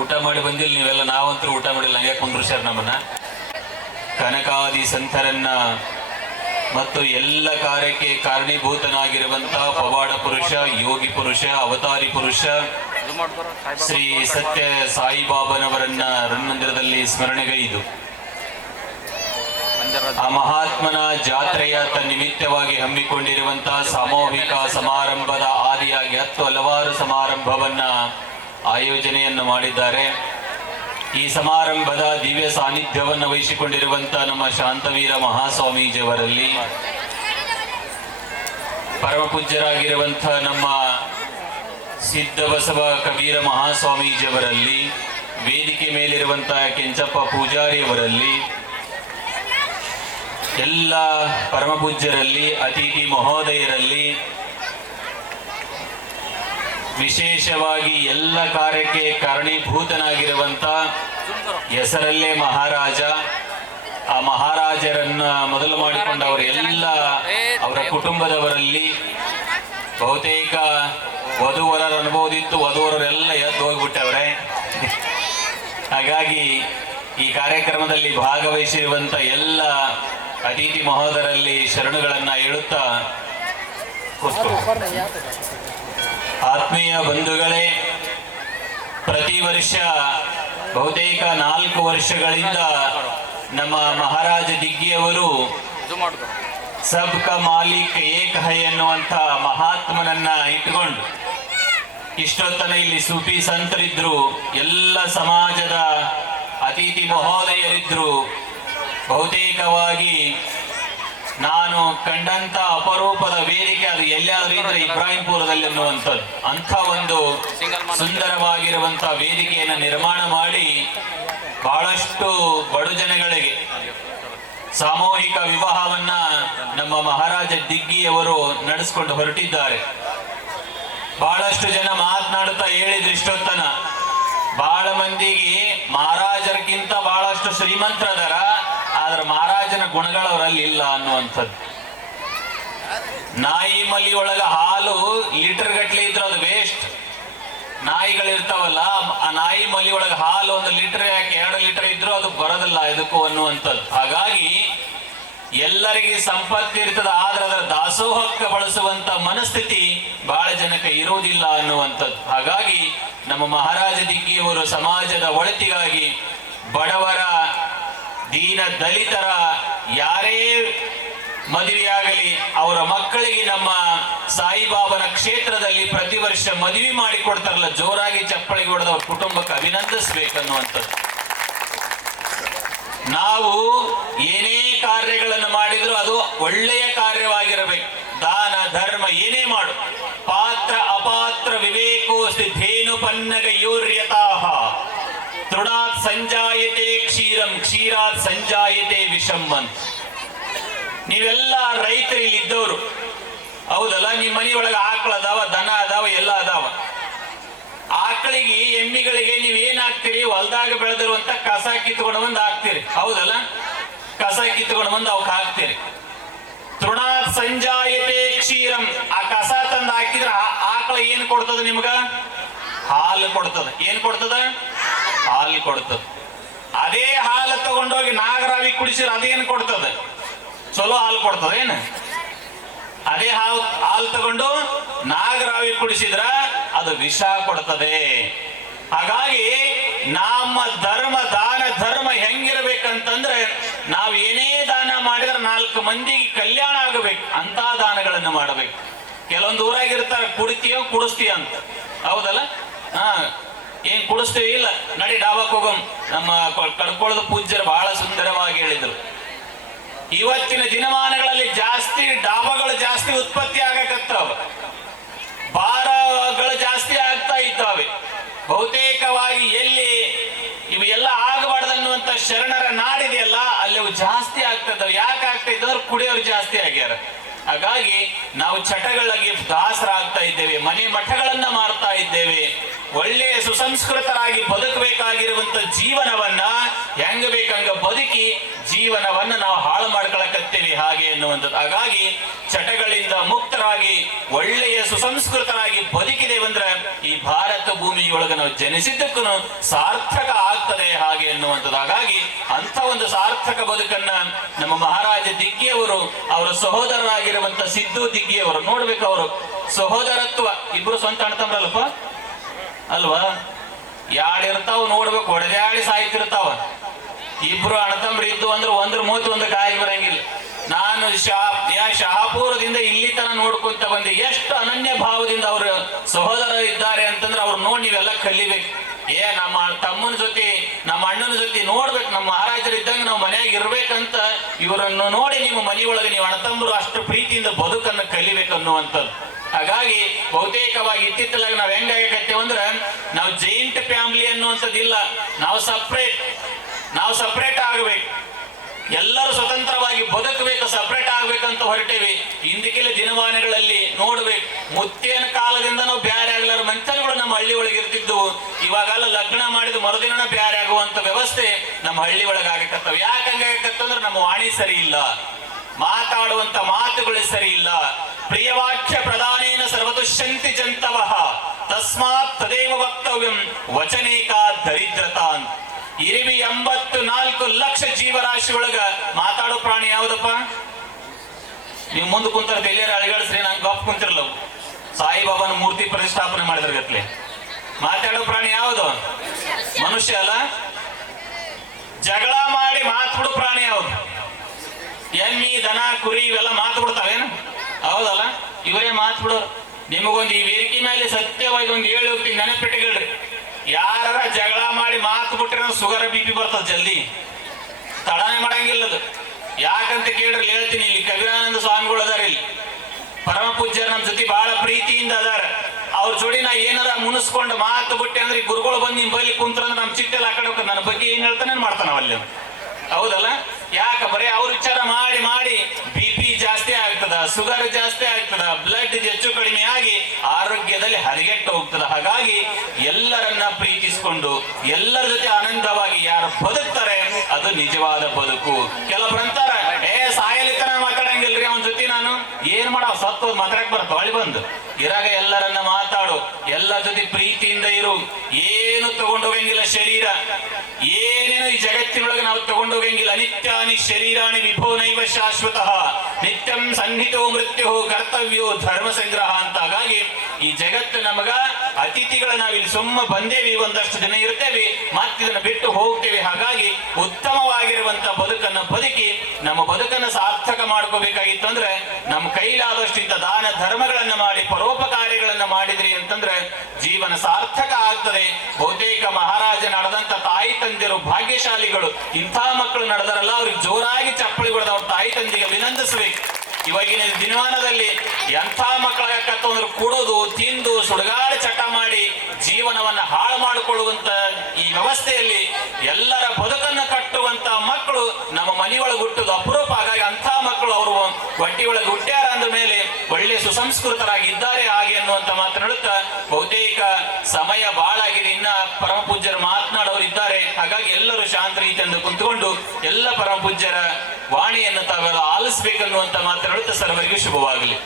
ಊಟ ಮಾಡಿ ಬಂದಿಲ್ಲ ನೀವೆಲ್ಲ, ನಾವಂತೂ ಊಟ ಮಾಡಿಲ್ಲ, ಹಂಗೆ ಕುಂದ್ರಿಸ್ಯಾರ ನಮ್ಮನ್ನ. ಕನಕಾದಿ ಸಂತರನ್ನ ಮತ್ತು ಎಲ್ಲ ಕಾರ್ಯಕ್ಕೆ ಕಾರಣೀಭೂತನಾಗಿರುವಂತ ಪವಾಡ ಪುರುಷ, ಯೋಗಿ ಪುರುಷ, ಅವತಾರಿ ಪುರುಷ ಶ್ರೀ ಸತ್ಯ ಸಾಯಿಬಾಬನವರನ್ನ ರಣಮಂದಿರದಲ್ಲಿ ಸ್ಮರಣೆಗೈದು ಆ ಮಹಾತ್ಮನ ಜಾತ್ರೆಯ ನಿಮಿತ್ತವಾಗಿ ಹಮ್ಮಿಕೊಂಡಿರುವಂತಹ ಸಾಮೂಹಿಕ ಸಮಾರಂಭದ ಆದಿಯಾಗಿ 10 ಹಲವಾರು ಸಮಾರಂಭವನ್ನ ಆಯೋಜನೆಯನ್ನು ಮಾಡಿದ್ದಾರೆ. ಈ ಸಮಾರಂಭದ ದಿವ್ಯ ಸಾನ್ನಿಧ್ಯವನ್ನು ವಹಿಸಿಕೊಂಡಿರುವಂತಹ ನಮ್ಮ ಶಾಂತವೀರ ಮಹಾಸ್ವಾಮೀಜಿಯವರಲ್ಲಿ, ಪರಮ ಪೂಜ್ಯರಾಗಿರುವಂತಹ ನಮ್ಮ ಸಿದ್ಧಬಸವ ಕಬೀರ ಮಹಾಸ್ವಾಮೀಜಿಯವರಲ್ಲಿ, ವೇದಿಕೆ ಮೇಲಿರುವಂತಹ ಕೆಂಚಪ್ಪ ಪೂಜಾರಿಯವರಲ್ಲಿ, ಎಲ್ಲ ಪರಮ ಪೂಜ್ಯರಲ್ಲಿ, ಅತಿಥಿ ಮಹೋದಯರಲ್ಲಿ, ವಿಶೇಷವಾಗಿ ಎಲ್ಲ ಕಾರ್ಯಕ್ಕೆ ಕಾರಣೀಭೂತನಾಗಿರುವಂತ ಹೆಸರಲ್ಲೇ ಮಹಾರಾಜ, ಆ ಮಹಾರಾಜರನ್ನ ಮೊದಲು ಮಾಡಿಕೊಂಡವರು ಎಲ್ಲ ಅವರ ಕುಟುಂಬದವರಲ್ಲಿ ಬಹುತೇಕ ವಧುವರರ ಅನುಭವದಿತ್ತು, ವಧುವರರೆಲ್ಲ ಎದ್ದು ಹೋಗ್ಬಿಟ್ಟವ್ರೆ. ಹಾಗಾಗಿ ಈ ಕಾರ್ಯಕ್ರಮದಲ್ಲಿ ಭಾಗವಹಿಸಿರುವಂತ ಎಲ್ಲ ಅತಿಥಿ ಮಹೋದರಲ್ಲಿ ಶರಣುಗಳನ್ನ ಹೇಳುತ್ತಾ, ಆತ್ಮೀಯ ಬಂಧುಗಳೇ, ಪ್ರತಿ ವರ್ಷ ಬಹುತೇಕ 4 ವರ್ಷಗಳಿಂದ ನಮ್ಮ ಮಹಾರಾಜ ದಿಗ್ಗಿಯವರು ಸಬ್ ಕಾ ಮಾಲೀಕ್ ಏಕ್ ಹೈ ಎನ್ನುವಂಥ ಮಹಾತ್ಮನನ್ನ ಇಟ್ಟುಕೊಂಡು ಇಷ್ಟೊತ್ತನ ಇಲ್ಲಿ ಸೂಫಿ ಸಂತರಿದ್ರು, ಎಲ್ಲ ಸಮಾಜದ ಅತಿಥಿ ಮಹೋದಯರಿದ್ರು. ಬಹುತೇಕವಾಗಿ ನಾನು ಕಂಡಂತ ಅಪರೂಪದ ವೇದಿಕೆ ಅದು ಎಲ್ಲಾದ್ರೂ ಇದ್ರೆ ಇಬ್ರಾಹಿಂಪುರದಲ್ಲಿ ಅನ್ನುವಂಥದ್ದು. ಅಂಥ ಒಂದು ಸುಂದರವಾಗಿರುವಂತಹ ವೇದಿಕೆಯನ್ನು ನಿರ್ಮಾಣ ಮಾಡಿ ಬಹಳಷ್ಟು ಬಡು ಜನಗಳಿಗೆ ಸಾಮೂಹಿಕ ವಿವಾಹವನ್ನ ನಮ್ಮ ಮಹಾರಾಜ ದಿಗ್ಗಿಯವರು ನಡೆಸಿಕೊಂಡು ಹೊರಟಿದ್ದಾರೆ. ಬಹಳಷ್ಟು ಜನ ಮಾತನಾಡುತ್ತಾ ಹೇಳಿದ್ರು ಇಷ್ಟೊತ್ತನ, ಬಹಳ ಮಂದಿಗೆ ಮಹಾರಾಜರಿಗಿಂತ ಬಹಳಷ್ಟು ಶ್ರೀಮಂತರದಾರ, ಆದ್ರೆ ಮಹಾರಾಜನ ಗುಣಗಳವರಲ್ಲಿ ಇಲ್ಲ ಅನ್ನುವಂಥದ್ದು. ನಾಯಿ ಮಲಿ ಒಳಗ ಹಾಲು ಲೀಟರ್ ಗಟ್ಲೆ ಇದ್ರೆ ಅದು ವೇಸ್ಟ್. ನಾಯಿಗಳಿರ್ತಾವಲ್ಲ, ಆ ನಾಯಿ ಮಲಿ ಒಳಗ ಹಾಲು 1 ಲೀಟರ್ ಯಾಕೆ 2 ಲೀಟರ್ ಇದ್ರು ಅದು ಬರೋದಿಲ್ಲ ಇದಕ್ಕೂ ಅನ್ನುವಂಥದ್ದು. ಹಾಗಾಗಿ ಎಲ್ಲರಿಗೆ ಸಂಪತ್ತಿ ಇರ್ತದ, ಆದ್ರೆ ಅದರ ದಾಸೋಹಕ್ಕೆ ಬಳಸುವಂತ ಮನಸ್ಥಿತಿ ಬಹಳ ಜನಕ್ಕೆ ಇರುವುದಿಲ್ಲ ಅನ್ನುವಂಥದ್ದು. ಹಾಗಾಗಿ ನಮ್ಮ ಮಹಾರಾಜ ದಿಗ್ಗಿಯವರು ಸಮಾಜದ ಒಳಿತಿಗಾಗಿ ಬಡವರ, ದೀನ ದಲಿತರ ಯಾರೇ ಮದುವೆಯಾಗಲಿ ಅವರ ಮಕ್ಕಳಿಗೆ ನಮ್ಮ ಸಾಯಿಬಾಬನ ಕ್ಷೇತ್ರದಲ್ಲಿ ಪ್ರತಿ ವರ್ಷ ಮದುವೆ ಮಾಡಿ ಕೊಡ್ತಾರಲ್ಲ, ಜೋರಾಗಿ ಚಪ್ಪಳಿಗೆ ಹೊಡೆದ ಅವ್ರ ಕುಟುಂಬಕ್ಕೆ ಅಭಿನಂದಿಸಬೇಕನ್ನುವಂಥದ್ದು. ನಾವು ಏನೇ ಕಾರ್ಯಗಳನ್ನು ಮಾಡಿದ್ರು ಅದು ಒಳ್ಳೆಯ ಕಾರ್ಯವಾಗಿರಬೇಕು. ದಾನ ಧರ್ಮ ಏನೇ ಮಾಡು, ಪಾತ್ರ ಅಪಾತ್ರ ವಿವೇಕೋಸ್ತಿ ಧೇನು ಪನ್ನಗ ಯೂರ್ಯತಾಹ ತೃಣಾತ್ ಸಂಜಾಯತೆ ಕ್ಷೀರಂ ಕ್ಷೀರಾತ್ ಸಂಜಾಯತೆ ವಿಷಂ ಅಂತ. ನೀವೆಲ್ಲ ರೈತರು ಇಲ್ಲಿ ಇದ್ದವರು ಹೌದಲ್ಲ, ನಿಮ್ಮ ಮನೆಯೊಳಗೆ ಆಕಳ ಅದಾವ, ದನ ಅದಾವ, ಎಲ್ಲ ಅದಾವ. ಆಕಳಿಗೆ ಎಮ್ಮಿಗಳಿಗೆ ನೀವ್ ಏನ್ ಹಾಕ್ತಿರಿ, ಹೊಲದಾಗ ಬೆಳೆದಿರುವಂತ ಕಸ ಕಿತ್ಕೊಂಡು ಬಂದು ಹಾಕ್ತಿರಿ, ಹೌದಲ್ಲ? ಕಸ ಕಿತ್ಕೊಂಡು ಬಂದು ಅವಕ್ಕೆ ಹಾಕ್ತಿರಿ. ತೃಣಾತ್ ಸಂಜಾಯತೆ ಕ್ಷೀರಂ, ಆ ಕಸ ತಂದು ಹಾಕಿದ್ರ ಆಕಳ ಏನ್ ಕೊಡ್ತದ ನಿಮ್ಗ? ಹಾಲು ಕೊಡ್ತದ. ಏನ್ ಕೊಡ್ತದ? ಹಾಲು ಕೊಡ್ತದ. ಅದೇ ಹಾಲು ತಗೊಂಡೋಗಿ ನಾಗರಾವಿ ಕುಡಿಸಿರ ಅದೇನ್ ಕೊಡ್ತದ? ಚಲೋ ಹಾಲು ಕೊಡ್ತದ ಏನ? ಅದೇ ಹಾಲು ತಗೊಂಡು ನಾಗರಾವಿ ಕುಡಿಸಿದ್ರ ಅದು ವಿಷ ಕೊಡ್ತದೆ. ಹಾಗಾಗಿ ನಮ್ಮ ಧರ್ಮ, ದಾನ ಧರ್ಮ ಹೆಂಗಿರ್ಬೇಕಂತಂದ್ರೆ, ನಾವ್ ಏನೇ ದಾನ ಮಾಡಿದ್ರೆ 4 ಮಂದಿಗೆ ಕಲ್ಯಾಣ ಆಗಬೇಕು ಅಂತ ದಾನಗಳನ್ನು ಮಾಡಬೇಕು. ಕೆಲವೊಂದು ಊರಾಗಿರ್ತಾರೆ, ಕುಡಿತೀಯೋ ಕುಡಿಸ್ತೀಯ ಅಂತ, ಹೌದಲ್ಲ? ಏನ್ ಕುಡಿಸ್ತೀವಿ? ಇಲ್ಲ, ನಡಿ ಡಾಬಾಕ್ ಹೋಗಮ್. ನಮ್ಮ ಕಡ್ಕೊಳ್ಳೋದು ಪೂಜ್ಯರು ಬಹಳ ಸುಂದರವಾಗಿ ಹೇಳಿದ್ರು. ಇವತ್ತಿನ ದಿನಮಾನಗಳಲ್ಲಿ ಜಾಸ್ತಿ ಡಾಬಾಗಳು ಜಾಸ್ತಿ ಉತ್ಪತ್ತಿ ಆಗಕತ್ತಾವ, ಬಾರಗಳು ಜಾಸ್ತಿ ಆಗ್ತಾ ಇದ್ದಾವೆ. ಬಹುತೇಕವಾಗಿ ಎಲ್ಲಿ ಇವೆಲ್ಲ ಆಗಬಾರ್ದನ್ನುವಂತ ಶರಣರ ನಾಡಿದೆಯಲ್ಲ, ಅಲ್ಲಿ ಅವು ಜಾಸ್ತಿ ಆಗ್ತದವು. ಯಾಕೆ ಆಗ್ತಾ ಇದ್ದವ್ರು ಕುಡಿಯೋರು ಜಾಸ್ತಿ ಆಗ್ಯಾರ. ಹಾಗಾಗಿ ನಾವು ಚಟಗಳಿಗೆ ದಾಸರಾಗ್ತಾ ಇದ್ದೇವೆ, ಮನೆ ಮಠಗಳನ್ನ ಮಾರ್ತಾ ಇದ್ದೇವೆ. ಒಳ್ಳೆಯ ಸುಸಂಸ್ಕೃತರಾಗಿ ಬದುಕಬೇಕಾಗಿರುವಂತ ಜೀವನವನ್ನ ಹೆಂಗ ಬೇಕಂಗ ಬದುಕಿ ಜೀವನವನ್ನ ನಾವು ಹಾಳು ಮಾಡ್ಕೊಳಕತ್ತೀವಿ. ಕಾಣುತ್ತೇವೆ ಹಾಗೆ ಎನ್ನುವಂಥದ್ದು. ಹಾಗಾಗಿ ಚಟಗಳಿಂದ ಮುಕ್ತರಾಗಿ ಒಳ್ಳೆಯ ಸುಸಂಸ್ಕೃತರಾಗಿ ಬದುಕಿದೇವಂದ್ರೆ ಈ ಭಾರತ ಭೂಮಿಯೊಳಗೆ ನಾವು ಜನಿಸಿದ್ದಕ್ಕೂ ಸಾರ್ಥಕ ಆಗ್ತದೆ ಹಾಗೆ ಎನ್ನುವಂಥದ್ದು. ಹಾಗಾಗಿ ಅಂತ ಒಂದು ಸಾರ್ಥಕ ಬದುಕನ್ನ ನಮ್ಮ ಮಹಾರಾಜ ದಿಗ್ಗಿಯವರು, ಅವರ ಸಹೋದರರಾಗಿರುವಂತ ಸಿದ್ದು ದಿಗ್ಗಿಯವರು ನೋಡ್ಬೇಕು. ಅವರು ಸಹೋದರತ್ವ, ಇಬ್ರು ಸ್ವಂತ ಅಣ್ತಂಬ್ರಲ್ಪ ಅಲ್ವಾ, ಯಾಡಿರ್ತಾವ ನೋಡ್ಬೇಕು, ಹೊಡೆದಾಡಿ ಸಾಯ್ತಿರ್ತಾವ. ಇಬ್ರು ಅಣ್ಣತಂಬ್ರು ಇದ್ದು ಅಂದ್ರೆ ಒಂದ್ರ ಮೂವತ್ತು ಒಂದಕ್ಕೆ ಆಗಿ ಬರಂಗಿಲ್ಲ. ನಾನು ಶಹಾಪುರದಿಂದ ಇಲ್ಲಿ ತನ ನೋಡ್ಕೊಂತ ಬಂದೆ, ಎಷ್ಟು ಅನನ್ಯ ಭಾವದಿಂದ ಅವರು ಸಹೋದರ ಇದ್ದಾರೆ ಅಂತಂದ್ರೆ ಅವ್ರು ನೋಡಿ ನೀವೆಲ್ಲ ಕಲಿಬೇಕು. ನಮ್ಮ ತಮ್ಮನ ಜೊತೆ ನಮ್ಮ ಅಣ್ಣನ ಜೊತೆ ನೋಡ್ಬೇಕು, ನಮ್ಮ ಮಹಾರಾಜರು ಇದ್ದಂಗೆ ನಾವು ಮನೆಯಾಗ ಇರ್ಬೇಕಂತ ಇವರನ್ನು ನೋಡಿ ನಿಮ್ಮ ಮನೆಯೊಳಗೆ ನೀವು ಅಣ್ಣತಂಬರು ಅಷ್ಟು ಪ್ರೀತಿಯಿಂದ ಬದುಕನ್ನು ಕಲಿಬೇಕು ಅನ್ನುವಂಥದ್ದು. ಹಾಗಾಗಿ ಬಹುತೇಕವಾಗಿ ಇತ್ತಿತ್ತಲಾಗಿ ನಾವ್ ಹೆಂಗಾಗತ್ತೇವಂದ್ರೆ ನಾವು ಜೈಂಟ್ ಫ್ಯಾಮಿಲಿ ಅನ್ನುವಂಥದ್ದು ಇಲ್ಲ, ನಾವು ಸಪ್ರೇಟ್ ಆಗಬೇಕು, ಎಲ್ಲರೂ ಸ್ವತಂತ್ರವಾಗಿ ಬದುಕಬೇಕು, ಸಪ್ರೇಟ್ ಆಗ್ಬೇಕಂತ ಹೊರಟೇವಿ. ಹಿಂದಕ್ಕೆಲ್ಲ ದಿನಮಾನಗಳಲ್ಲಿ ನೋಡ್ಬೇಕು, ಮುತ್ತಿನ ಕಾಲದಿಂದ ನಾವು ಬ್ಯಾರೆ ಆಗ್ಲಾರ ಮಂಚನಗಳು ನಮ್ಮ ಹಳ್ಳಿ ಒಳಗೆ ಇರ್ತಿದ್ವು. ಇವಾಗೆಲ್ಲ ಲಗ್ನ ಮಾಡಿದ ಮರುದಿನ ಬ್ಯಾರೆ ಆಗುವಂತ ವ್ಯವಸ್ಥೆ ನಮ್ಮ ಹಳ್ಳಿ ಒಳಗೆ ಆಗಕತ್ತವ. ಯಾಕೆ ಹಂಗಾಗತ್ತಂದ್ರೆ ನಮ್ಮ ವಾಣಿ ಸರಿ ಇಲ್ಲ, ಮಾತಾಡುವಂತ ಮಾತುಗಳು ಸರಿ ಇಲ್ಲ. ಪ್ರಿಯವಾಕ್ಯ ಪ್ರಧಾನೇನ ಸರ್ವತುಷ್ಯಂತಿ ಜಂತವಃ ತಸ್ಮಾತ್ ತದೇವ ವಕ್ತವ್ಯಂ ವಚನೇಕಾ ದರಿದ್ರತಾ ಅಂತ. 84 ಲಕ್ಷ ಜೀವರಾಶಿ ಒಳಗ ಮಾತಾಡೋ ಪ್ರಾಣಿ ಯಾವ್ದಪ್ಪ? ನೀವು ಮುಂದೆ ಕುಂತಾರ ಬೆಲೆಯರ ಅಳಿಗಾಡಿಸ್ರಿ, ನಂಗೆ ಗಪ್ ಕುಂತಿರ್ಲ. ಸಾಯಿಬಾಬಾನ ಮೂರ್ತಿ ಪ್ರತಿಷ್ಠಾಪನೆ ಮಾಡಿದ್ರ ಗತ್ಲೆ ಮಾತಾಡೋ ಪ್ರಾಣಿ ಯಾವುದು? ಮನುಷ್ಯ ಅಲ್ಲ. ಜಗಳ ಮಾಡಿ ಮಾತು ಪ್ರಾಣಿ ಯಾವ್ದು? ಎಮ್ಮಿ, ದನ, ಕುರಿ ಇವೆಲ್ಲ ಮಾತು ಬಿಡ್ತಾವೇನು? ಹೌದಲ್ಲ, ಇವರೇ ಮಾತು ಬಿಡೋರು. ನಿಮಗೊಂದು ಈ ವೇದಿಕೆ ಮೇಲೆ ಸತ್ಯವಾಗಿ ಒಂದು ಹೇಳಿ ಹೋಗ್ತೀನಿ, ನೆನಪಿಟ್ಟುಗಳ್ರಿ. ಯಾರ ಜಗಳ ಮಾಡಿ ಮಾತು ಬಿಟ್ರೆ ಶುಗರ್ BP ಬರ್ತದ ಜಲ್ದಿ, ತಡನೆ ಮಾಡಂಗಿಲ್ಲದು. ಯಾಕಂತ ಕೇಳ್ರಿ ಹೇಳ್ತೀನಿ. ಇಲ್ಲಿ ಕಬೀರಾನಂದ ಸ್ವಾಮಿಗಳು ಅದಾರ, ಇಲ್ಲಿ ಪರಮ ಪೂಜ್ಯರು ನಮ್ಮ ಜೊತೆ ಬಹಳ ಪ್ರೀತಿಯಿಂದ ಅದಾರ. ಅವ್ರ ಜೋಡಿ ನಾ ಏನಾರ ಮುನಿಸ್ಕೊಂಡು ಮಾತು ಬಿಟ್ಟೆ ಅಂದ್ರೆ ಈ ಗುರುಗಳು ಬಂದು ನಿಮ್ ಬಲ್ಲಿ ಕುಂತ್ರಂದ್ರೆ ನಮ್ ಚಿಟ್ಟೆಲ್ಲ ಆ ಕಡೆ ಹೋಗ್ತದೆ. ನನ್ನ ಬಗ್ಗೆ ಏನ್ ಹೇಳ್ತಾನೆ ಮಾಡ್ತಾನ ಅಲ್ಲಿ, ಹೌದಲ್ಲ? ಯಾಕೆ ಬರೀ ಅವ್ರ ವಿಚಾರ ಮಾಡಿ ಮಾಡಿ BP ಜಾಸ್ತಿ ಆಗ್ತದ, ಶುಗರ್ ಜಾಸ್ತಿ ಆಗ್ತದ, ಬ್ಲಡ್ ಹೆಚ್ಚು ಕಡಿಮೆ ಆಗಿ ಆರೋಗ್ಯದಲ್ಲಿ ಹದಗೆಟ್ಟು ಹೋಗ್ತದ. ಹಾಗಾಗಿ ಎಲ್ಲರನ್ನ ಪ್ರೀತಿಸಿಕೊಂಡು ಎಲ್ಲರ ಜೊತೆ ಆನಂದವಾಗಿ ಯಾರು ಬದುಕ್ತಾರೆ ಅದು ನಿಜವಾದ ಬದುಕು. ಕೆಲವೊಬ್ರು ಅಂತಾರ, ಸಾಯಲಿತನ ಮಾತಾಡಂಗಿಲ್ರಿ ಅವನ ಜೊತೆ ನಾನು ಏನ್ ಮಾಡ, ಸತ್ತು ಮಾತಾಡಕ್ ಬರತ್ತ ಹೊಳಿ ಬಂದು ಇರಾಗ ಎಲ್ಲರನ್ನ ಮಾತಾಡು, ಎಲ್ಲ ಜೊತೆ ಪ್ರೀತಿಯಿಂದ ಇರು. ಏನು ತಗೊಂಡೋಗಂಗಿಲ್ಲ ಶರೀರ, ಏನೇನು ಈ ಜಗತ್ತಿನೊಳಗೆ ನಾವು ತಗೊಂಡೋಗಂಗಿಲ್ಲ. ಅನಿತ್ಯಾನಿ ಶರೀರಾಣಿ ವಿಭೋ ನೈವ ಶಾಶ್ವತಃ ನಿತ್ಯಂ ಸನ್ನಿಹಿತೋ ಮೃತ್ಯು ಕರ್ತವ್ಯೋ ಧರ್ಮ ಸಂಗ್ರಹ ಅಂತ. ಹಾಗಾಗಿ ಈ ಜಗತ್ತು ನಮಗ ಅತಿಥಿಗಳ, ನಾವಿಲ್ಲಿ ಸುಮ್ಮ ಬಂದೇವಿ, ಒಂದಷ್ಟು ದಿನ ಇರ್ತೇವೆ, ಮತ್ತಿದನ್ನ ಬಿಟ್ಟು ಹೋಗ್ತೇವೆ. ಹಾಗಾಗಿ ಉತ್ತಮವಾಗಿರುವಂತ ಬದುಕನ್ನು ಬದುಕಿ ನಮ್ಮ ಬದುಕನ್ನು ಸಾರ್ಥಕ ಮಾಡ್ಕೋಬೇಕಾಗಿತ್ತು ಅಂದ್ರೆ ನಮ್ಮ ಕೈಲಾದಷ್ಟು ಇಂಥ ದಾನ ಧರ್ಮಗಳನ್ನ ಮಾಡಿ ಪರೋಪಕಾರ್ಯಗಳನ್ನ ಮಾಡಿದ್ರಿ ಅಂತಂದ್ರೆ ಜೀವನ ಸಾರ್ಥಕ ಆಗ್ತದೆ. ಬಹುತೇಕ ಮಹಾರಾಜ ನಡೆದಂತ ತಾಯಿ ತಂದೆಯರು ಭಾಗ್ಯಶಾಲಿಗಳು. ಇಂಥ ಮಕ್ಕಳು ನಡೆದಾರಲ್ಲ, ಅವ್ರಿಗೆ ಜೋರಾಗಿ ಚಪ್ಪಳಿ ಹೊಡೆದ ಅವ್ರ ತಾಯಿ ತಂದೆಗೆ ಅಭಿನಂದಿಸಬೇಕು. ಇವಾಗಿನ ದಿನಮಾನದಲ್ಲಿ ಎಂಥ ಮಕ್ಕಳಾಗತ್ತ ಅಂದ್ರೆ ಕುಡಿದು ತಿಂದು ಸುಡುಗಾಡು ಚಟ ಮಾಡಿ ಜೀವನವನ್ನ ಹಾಳು ಮಾಡಿಕೊಳ್ಳುವಂತ ಈ ವ್ಯವಸ್ಥೆಯಲ್ಲಿ ಎಲ್ಲರ ಬದುಕನ್ನು ಕಟ್ಟುವಂತ ಮಕ್ಕಳು ನಮ್ಮ ಮನೆಯೊಳಗೆ ಹುಟ್ಟುದು ಅಪರೂಪ. ಹಾಗಾಗಿ ಅಂಥ ಮಕ್ಕಳು ಅವರು ಹೊಟ್ಟೆಯೊಳಗೆ ಹುಟ್ಟ್ಯಾರ ಅಂದ ಮೇಲೆ ಒಳ್ಳೆ ಸುಸಂಸ್ಕೃತರಾಗಿ ಇದ್ದಾರೆ ಹಾಗೆ ಅನ್ನುವಂತ ಮಾತನಾಡುತ್ತಾ ಬಹುತೇಕ ಸಮಯ ಬಹಳ ಆಗಿದೆ, ಇನ್ನ ಪರಮ ಪೂಜ್ಯರು ಮಾತನಾಡೋರು ಇದ್ದಾರೆ. ಹಾಗಾಗಿ ಎಲ್ಲರೂ ಶಾಂತ ರೀತಿಯಿಂದ ಕುಂತ್ಕೊಂಡು ಎಲ್ಲ ಪರಮ ಪೂಜ್ಯರ ವಾಣಿಯನ್ನು ತಾವೆಲ್ಲ ಆಲಿಸ್ಬೇಕನ್ನುವಂತ ಮಾತನಾಡುತ್ತಾ ಸರ್ವರಿಗೂ ಶುಭವಾಗಲಿ.